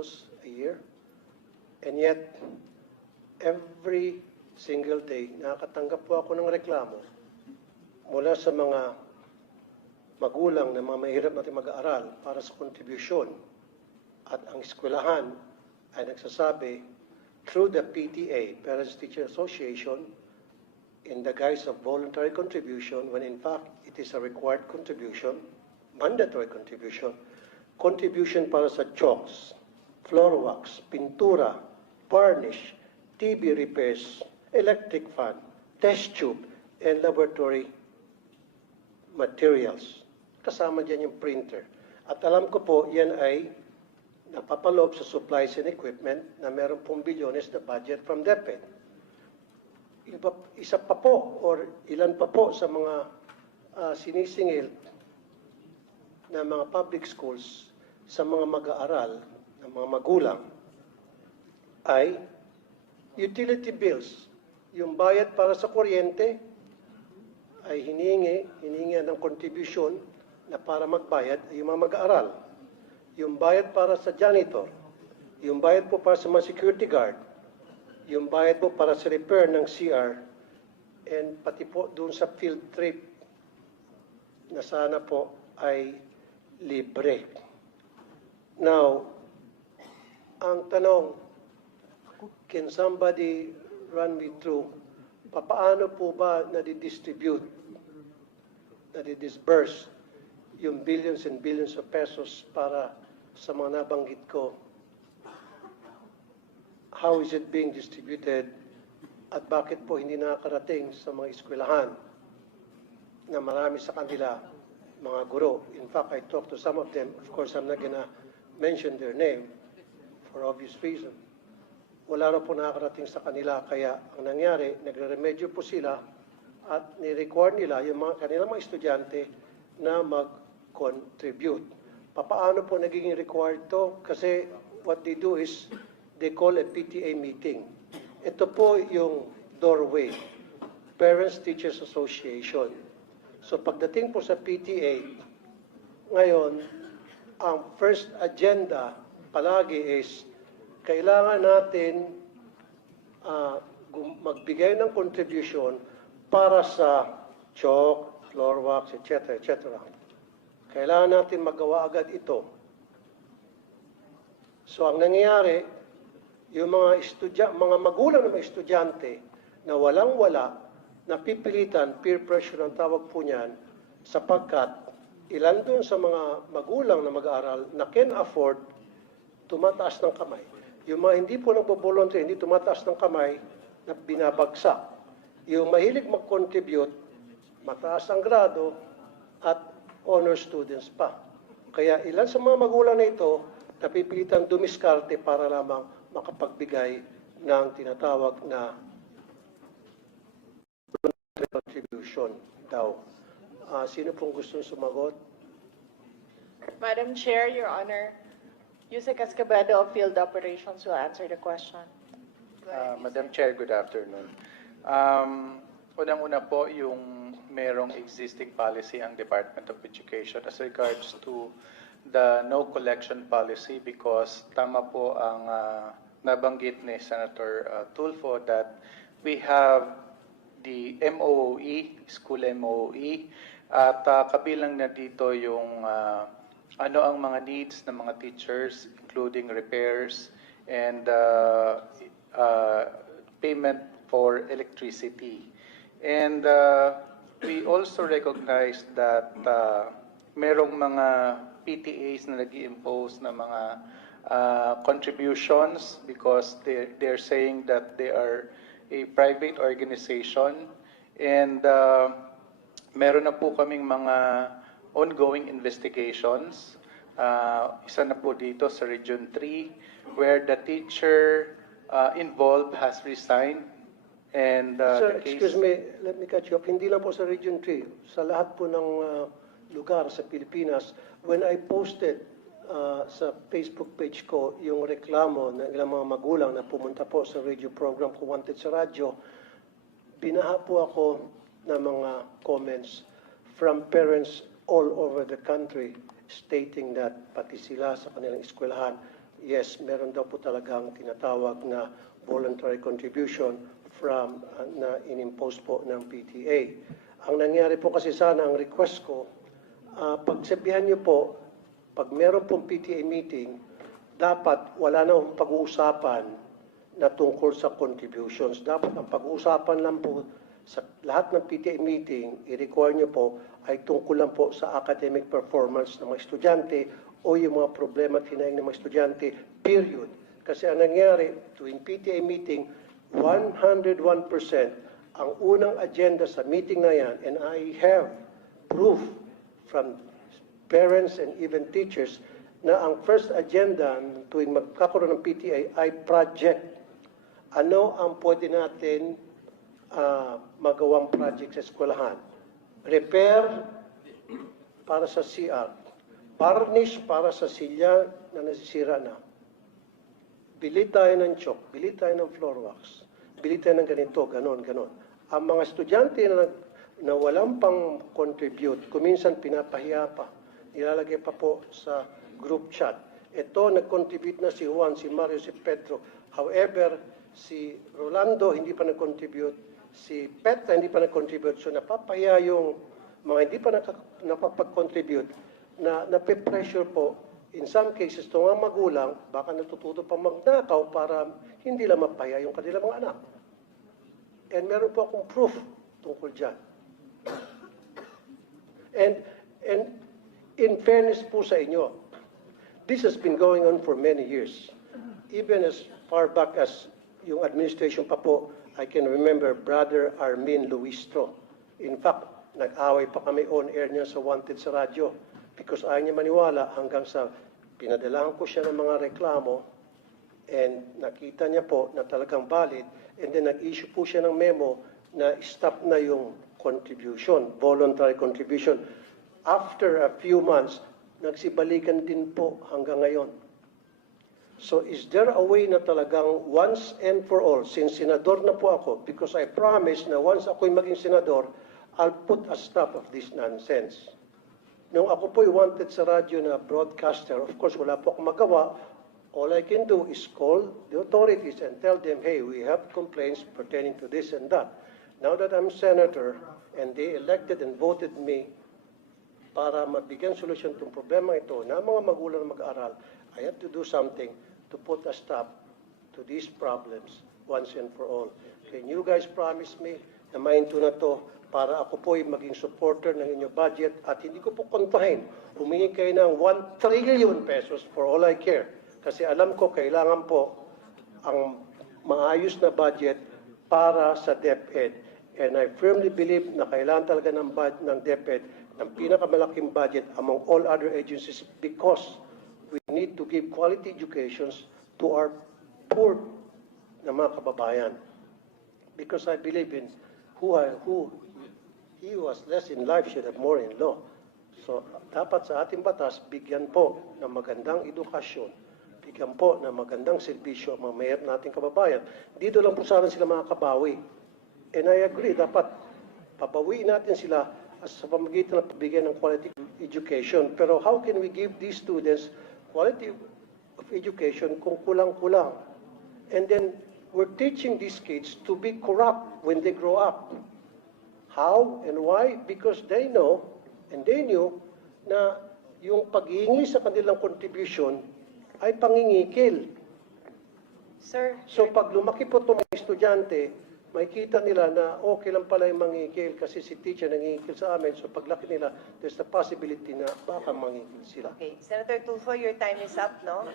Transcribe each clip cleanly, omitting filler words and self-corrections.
pesos a year. And yet, every single day, nakakatanggap po ako ng reklamo mula sa mga magulang na mga mahirap natin mag-aaral para sa kontribusyon. At ang eskwelahan ay nagsasabi through the PTA, Parents Teacher Association, in the guise of voluntary contribution, when in fact it is a required contribution, mandatory contribution, contribution para sa chalks, floor wax, pintura, varnish, TV repairs, electric fan, test tube, and laboratory materials. Kasama dyan yung printer. At alam ko po, yan ay napapaloob sa supplies and equipment na meron pong bilyones na budget from DepEd. Isa pa po, or ilan pa po sa mga sinisingil na mga public schools sa mga mag-aaral, ng mga magulang, ay utility bills. Yung bayad para sa kuryente ay hiningi ng kontribusyon na para magbayad ay yung mga mag-aaral. Yung bayad para sa janitor, yung bayad po para sa mga security guard, yung bayad po para sa repair ng CR, and pati po doon sa field trip na sana po ay libre. Now, ang tanong, can somebody run me through, paano po ba nadidistribute, nadidisburse yung billions and billions of pesos para sa mga nabanggit ko? How is it being distributed? At bakit po hindi nakakarating sa mga eskwelahan na marami sa kanila mga guro? In fact, I talked to some of them. Of course, I'm not gonna mention their name for obvious reason. Wala na po nakakarating sa kanila. Kaya ang nangyari, nagre-remedyo po sila at ni-require nila yung mga kanilang mga estudyante na mag-contribute. Paano po nagiging required to? Kasi what they do is they call a PTA meeting. Ito po yung doorway, Parents Teachers Association. So pagdating po sa PTA, ngayon, ang first agenda palagi is kailangan natin magbigay ng contribution para sa chalk, floor wax, etc., etc. Kailangan natin magawa agad ito. So ang nangyayari, yung mga magulang ng mga estudyante na walang-wala, napipilitan, peer pressure ang tawag po niyan, sapagkat ilan doon sa mga magulang na mag-aaral na can afford, tumataas ng kamay. Yung mga hindi po nagbo-volunteer, hindi tumataas ng kamay, na binabagsak. Yung mahilig mag-contribute, mataas ang grado, at honor students pa. Kaya ilan sa mga magulang na ito, napipilitan dumiskarte para lamang makapagbigay ng tinatawag na contribution daw. Sino pong gustong sumagot? Madam Chair, Your Honor, Yusek Escobedo of Field Operations will answer the question. Madam Chair, good afternoon. Unang-una po yung merong existing policy ang Department of Education as regards to the no collection policy, because tama po ang nabanggit ni Senator Tulfo that we have the MOOE, school MOOE, at kabilang na dito yung ano ang mga needs ng mga teachers, including repairs and payment for electricity. And we also recognize that merong mga PTAs na nag-i-impose na mga contributions because they're saying that they are a private organization, and meron na po kaming mga ongoing investigations. Isa na po dito sa Region 3 where the teacher involved has resigned. And Sir, excuse me, let me cut you off. Hindi lang po sa Region 3, sa lahat po ng lugar sa Pilipinas, when I posted sa Facebook page ko yung reklamo ng ilang mga magulang na pumunta po sa radio program ko, Wanted sa Radyo, binaha po ako ng mga comments from parents all over the country stating that pati sila sa kanilang eskwelahan yes, meron daw po talagang tinatawag na voluntary contribution from na inimpose po ng PTA. Ang nangyari po kasi sana, ang request ko, pagsabihan niyo po, pag meron pong PTA meeting, dapat wala na akong pag-uusapan na tungkol sa contributions. Dapat ang pag-uusapan lang po sa lahat ng PTA meeting, i-require niyo po, ay tungkol lang po sa academic performance ng mga estudyante o yung mga problema at hinaing ng mga estudyante, period. Kasi ang nangyari, tuwing PTA meeting, 101% ang unang agenda sa meeting na yan, and I have proof from parents and even teachers na ang first agenda tuwing magkakaroon ng PTA ay project. Ano ang pwede natin magawang project sa eskwelahan? Repair para sa CR. Varnish para sa silya na nasisira na. Bili tayo ng chalk, bili tayo ng floor wax, bili tayo ng ganito, ganon, ganon. Ang mga estudyante na walang pang contribute, kuminsan pinapahiya pa, nilalagay pa po sa group chat. Ito, nag-contribute na si Juan, si Mario, si Pedro. However, si Rolando hindi pa nag-contribute, si Petra hindi pa nag-contribute. So napapahiya yung mga hindi pa napapag-contribute na nape-pressure po. In some cases, itong mga magulang, baka natututo pang magnakaw para hindi lang mapahiya yung kanilang mga anak. And meron po akong proof tungkol dyan. And in fairness po sa inyo, this has been going on for many years. Even as far back as yung administration pa po, I can remember Brother Armin Luistro. In fact, nag-away pa kami on-air niya sa Wanted sa radyo because ayaw niya maniwala hanggang sa pinadalahan ko siya ng mga reklamo and nakita niya po na talagang valid and then nag-issue po siya ng memo na stop na yung contribution, voluntary contribution. After a few months, nagsibalikan din po hanggang ngayon. So is there a way na talagang once and for all, since senador na po ako, because I promised na once ako'y maging senador, I'll put a stop of this nonsense. Nung ako po'y wanted sa radyo na broadcaster, of course, wala po akong magawa. All I can do is call the authorities and tell them, hey, we have complaints pertaining to this and that. Now that I'm senator and they elected and voted me para mabigyan solusyon itong problema ito na mga magulang na mag-aaral, I have to do something to put a stop to these problems once and for all. Can you guys promise me na mainto na to para ako po'y maging supporter ng inyong budget at hindi ko po kontrahin. Humingi kayo ng 1 trillion pesos for all I care. Kasi alam ko kailangan po ang maayos na budget para sa DepEd. And I firmly believe na kailangan talaga ng DepEd ng pinakamalaking budget among all other agencies because we need to give quality educations to our poor na mga kababayan. Because I believe in he who has less in life should have more in law. So, dapat sa ating batas, bigyan po ng magandang edukasyon, bigyan po ng magandang serbisyo ang mga mayroon nating kababayan. Dito lang po sana sila makakabawi. And I agree, dapat pabawiin natin sila sa pamamagitan ng pagbigay ng quality education. Pero how can we give these students quality of education kung kulang-kulang? And then, we're teaching these kids to be corrupt when they grow up. How and why? Because they know and they knew na yung paghihingi sa kanilang contribution ay pangingikil. Sir, So pag lumaki po itong mga estudyante, makikita nila na okay lang pala yung mangingikil kasi si teacher nangingikil sa amin. So paglaki nila, there's the possibility na baka mangingikil sila. Okay, Senator Tulfo, your time is up, no?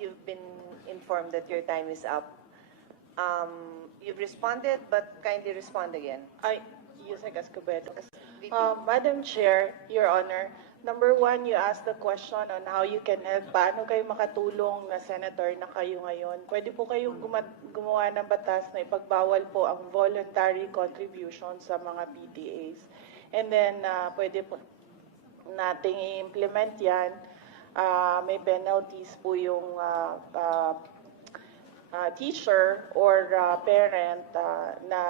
You've been informed that your time is up. You've responded, but kindly respond again. Yusek Escobedo. Madam Chair, Your Honor, number one, you asked the question on how you can help. Paano kayo makatulong na senator na kayo ngayon? Pwede po kayong gumawa ng batas na ipagbawal po ang voluntary contribution sa mga PTAs. And then, pwede po nating i-implement yan. May penalties po yung teacher or parent na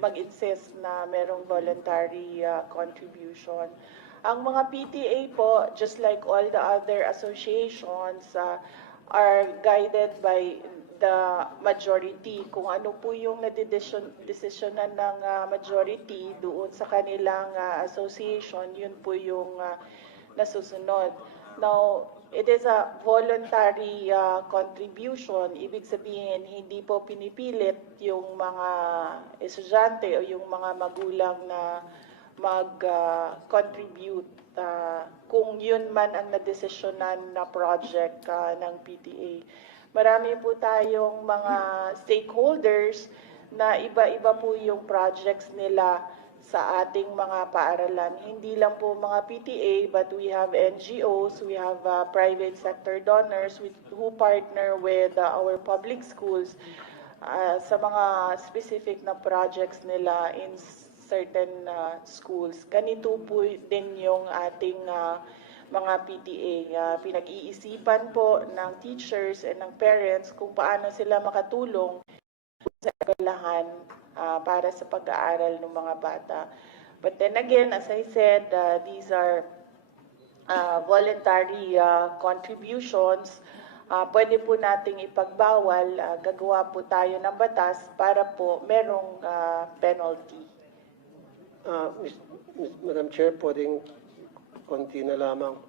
mag-insist na merong voluntary contribution. Ang mga PTA po, just like all the other associations, are guided by the majority. Kung ano po yung desisyonan ng majority doon sa kanilang association, yun po yung nasusunod. Now, it is a voluntary contribution. Ibig sabihin, hindi po pinipilit yung mga estudyante o yung mga magulang na mag-contribute kung yun man ang nadesisyonan na project ng PTA. Marami po tayong mga stakeholders na iba-iba po yung projects nila sa ating mga paaralan. Hindi lang po mga PTA, but we have NGOs, we have private sector donors who partner with our public schools sa mga specific na projects nila in certain schools. Ganito po din yung ating mga PTA. Pinag-iisipan po ng teachers and ng parents kung paano sila makatulong sa eskwelahan para sa pag-aaral ng mga bata. But then again, as I said, these are voluntary contributions. Pwede po nating ipagbawal, gagawa po tayo ng batas para po merong penalty. Madam Chair, pwedeng konti na lamang.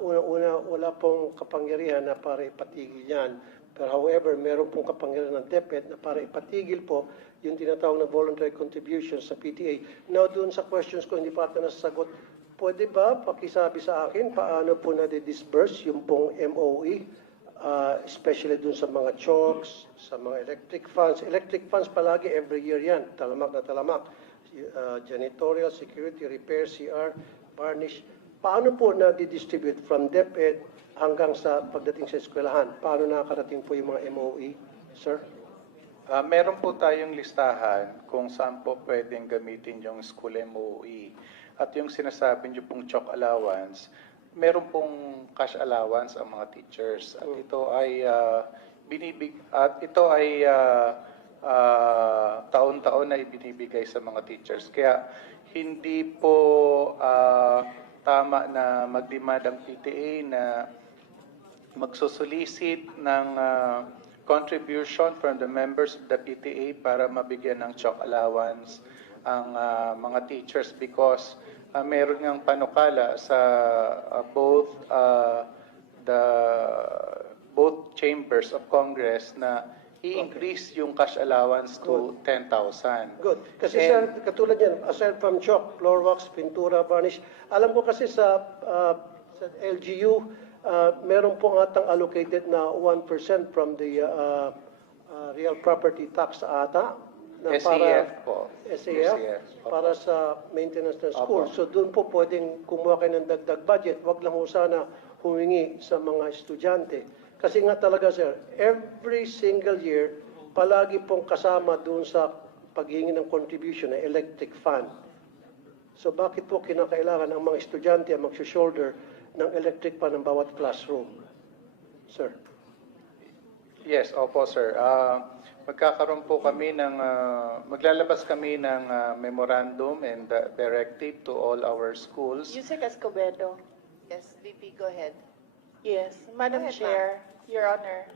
Una-una, wala pong kapangyarihan na para ipatigil yan. Pero however, meron pong kapangyarihan ng DepEd na para ipatigil po yung tinatawag na voluntary contributions sa PTA. Now, doon sa questions ko, hindi pa ito nasasagot. Pwede ba pakisabi sa akin paano po na-disburse yung pong MOE? Especially doon sa mga chalks, sa mga electric funds. Electric funds palagi every year yan, talamak na talamak. Janitorial, security, repair, CR, varnish. Paano po na-distribute from DepEd hanggang sa pagdating sa eskwelahan? Paano nakakarating po yung mga MOE, sir? Meron po tayong listahan kung saan po pwedeng gamitin yung school MOE. At yung sinasabi niyo pong chalk allowance, meron pong cash allowance ang mga teachers. At ito ay taon-taon na ibinibigay sa mga teachers. Kaya hindi po tama na mag-demand ang PTA na magsusolicit ng contribution from the members of the PTA para mabigyan ng chalk allowance ang mga teachers because meron ngang panukala sa both chambers of Congress na i-increase yung cash allowance to 10,000. Good. Kasi sir, katulad yan, aside from chalk, floor wax, pintura, varnish, alam ko kasi sa LGU, meron po atang allocated na 1% from the real property tax ata. Na SAF po. SAF, para sa maintenance ng school. So doon po pwedeng kumuha kayo ng dagdag budget. Wag lang ho sana humingi sa mga estudyante. Kasi nga talaga sir, every single year, palagi pong kasama doon sa paghingi ng contribution ng electric fund. So bakit po kinakailangan ang mga estudyante ang mag-shoulder ng electric fund ng bawat classroom? Sir. Yes, opo sir. Magkakaroon po kami ng, maglalabas kami ng memorandum and directive to all our schools. Yusek Escobedo. Yes, VP, go ahead. Yes, Madam Go ahead, Chair, Your Honor,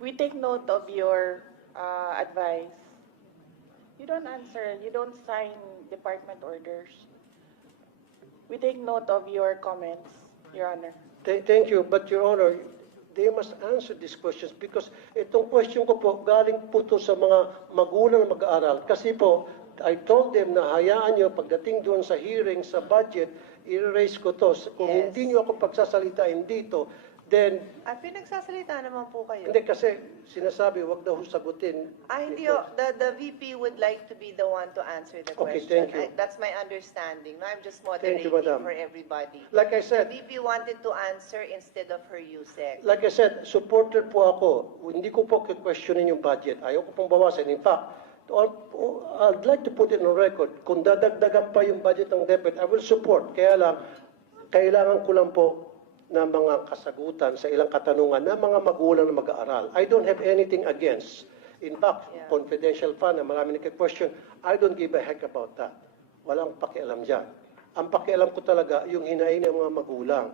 we take note of your advice. You don't answer, you don't sign department orders. We take note of your comments, Your Honor. Thank you, but Your Honor, they must answer these questions because itong question ko po, galing po to sa mga magulang na mag-aaral. Kasi po, I told them na hayaan nyo pagdating doon sa hearing, sa budget, i-raise ko to. Kung Yes. hindi nyo ako pagsasalitain dito, then, Pinagsasalita naman po kayo. hindi kasi sinasabi, wag daw sagutin. Hindi ho. The VP would like to be the one to answer the Okay, question. thank you. That's my understanding. No, I'm just Thank you, moderating Madam. for everybody. Like I The said, VP wanted to answer instead of her USEC. supporter po ako. Hindi ko po questionin yung budget. Ayaw ko pong bawasan. In fact, I'd like to put it on record. Kung dadagdagan pa yung budget ng DepEd, I will support. Kaya lang, kailangan ko lang po na mga kasagutan sa ilang katanungan na mga magulang na mag-aaral. I don't have anything against. In fact, Yeah. confidential fund na marami nagka-question, I don't give a heck about that. Walang pakialam dyan. Ang pakialam ko talaga, yung hinaing ng mga magulang.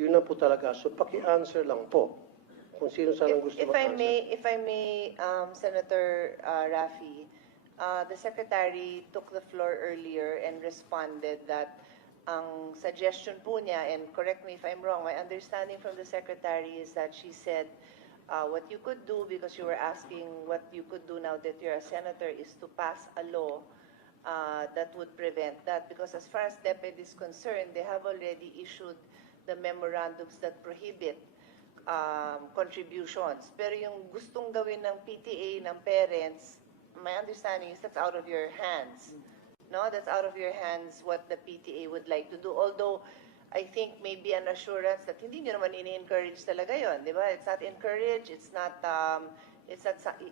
Yun lang po talaga. So, paki-answer lang po. Kung sino sanang gusto If I mag-answer. if I may, Senator Raffy, the Secretary took the floor earlier and responded that ang suggestion po niya, and correct me if I'm wrong, my understanding from the Secretary is that she said what you could do, because you were asking what you could do now that you're a senator, is to pass a law that would prevent that. Because as far as DepEd is concerned, they have already issued the memorandums that prohibit contributions. Pero yung gustong gawin ng PTA, ng parents, my understanding is that's out of your hands. No, that's out of your hands what the PTA would like to do. Although, I think maybe an assurance that hindi nyo naman ini-encourage talaga yon, di ba? It's not encouraged, it's not,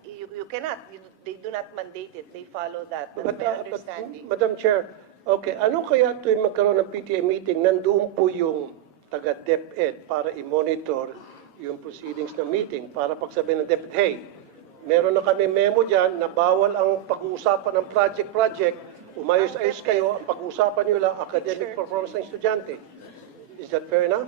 you cannot, they do not mandate it, they follow that. That's my understanding. Madam Chair, okay, ano kaya tuwing magkaroon ng PTA meeting, nandoon po yung taga DepEd para i-monitor yung proceedings ng meeting, para pagsabihin ng DepEd, hey, meron na kami memo dyan na bawal ang pag-uusapan ng project, umayos-ayos kayo, ang pag-uusapan nyo lang academic performance ng estudyante. Is that fair enough?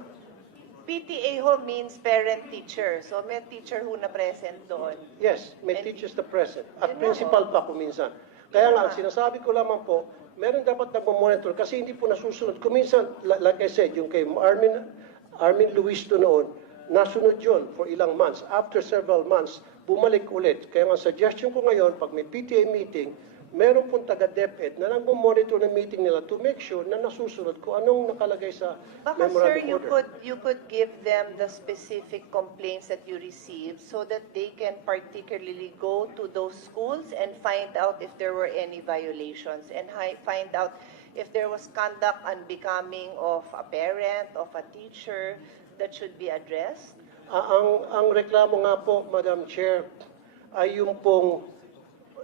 PTA ho means parent-teacher. So may teacher ho na present doon. Yes, may And- teachers na present. At Yun principal pa kung minsan. Kaya Yun nga, nga. sinasabi ko lamang po, meron dapat nagmamonitor kasi hindi po nasusunod. Kung minsan, like I said, yung kay Armin Luis to noon, nasunod yun for ilang months. After several months, bumalik ulit. Kaya nga, suggestion ko ngayon, pag may PTA meeting, meron pong taga-DepEd na nagmamonitor ng meeting nila to make sure na nasusunod kung anong nakalagay sa Baka sir, memorandum order. you could give them the specific complaints that you received so that they can particularly go to those schools and find out if there were any violations and find out if there was conduct unbecoming of a parent, of a teacher that should be addressed. Ang reklamo nga po, Madam Chair, ay yung pong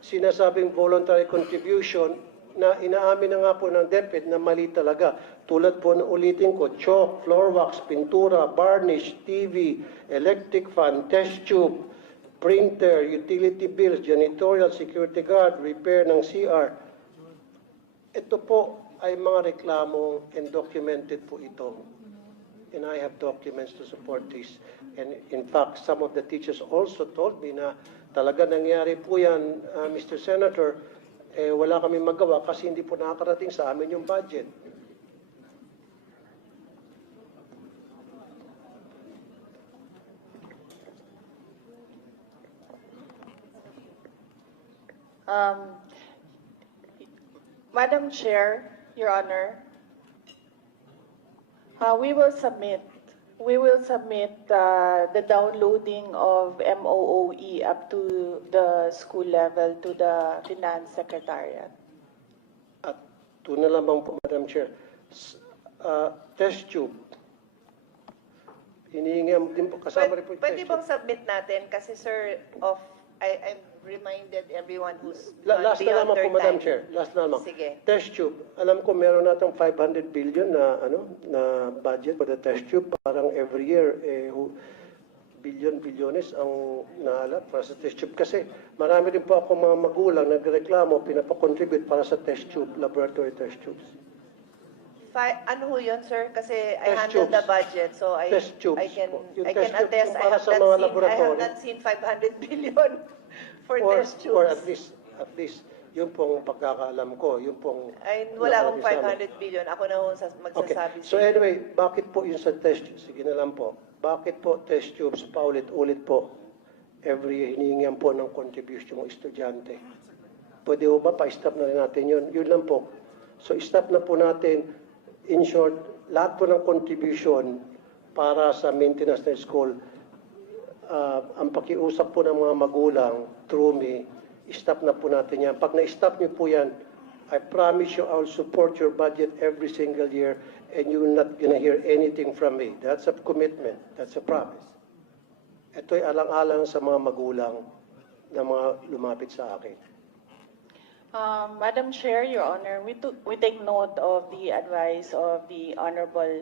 sinasabing voluntary contribution na inaamin na nga po ng DepEd na mali talaga. Tulad po na ulitin ko, chalk, floor wax, pintura, varnish, TV, electric fan, test tube, printer, utility bills, janitorial, security guard, repair ng CR. Ito po ay mga reklamo and documented po ito. And I have documents to support this. And in fact, some of the teachers also told me na talaga nangyari po yan, Mr. Senator, wala kami magawa kasi hindi po nakakarating sa amin yung budget. Madam Chair, Your Honor, we will submit the downloading of MOOE up to the school level to the Finance Secretariat. At ito na lamang po, Madam Chair, test tube. Hinihingi din po, kasama rin po yung Pwede test bang tube. submit natin? Kasi sir, I've reminded everyone who's Last na beyond lamang their po, Madam time. Chair. Last na lamang. Sige. Test tube. Alam ko meron natang 500 billion na budget for the test tube. Parang every year, bilyones ang naalat para sa test tube. Kasi marami rin po ako mga magulang nagreklamo, pinapakontribute para sa test tube, laboratory test tubes. Ano ho yun, sir? Kasi I Test handle the tubes. budget, so Test tubes I can po. Yung I can test tube attest. po I para have sa not mga seen laboratory. 500 billion for test tubes. Or at least, yun pong pagkakaalam ko, yun pong... Ay, wala akong nakalagay sa amin. 500 billion. Ako na ho Okay. magsasabi So sa inyo. anyway, bakit po yung sa test tubes? Sige na lang po. Bakit po test tubes paulit-ulit po? Every year, hinihingihan po ng contribution ng estudyante. Pwede ho ba pa-stop na rin natin yun? Yun lang po. So stop na po natin. In short, lahat po ng contribution para sa maintenance ng school, ang pakiusap po ng mga magulang through me, stop na po natin yan. Pag na-stop niyo po yan, I promise you I'll support your budget every single year and you will not gonna hear anything from me. That's a commitment. That's a promise. Ito'y alang-alang sa mga magulang na mga lumapit sa akin. Madam Chair, Your Honor, we take note of the advice of the Honorable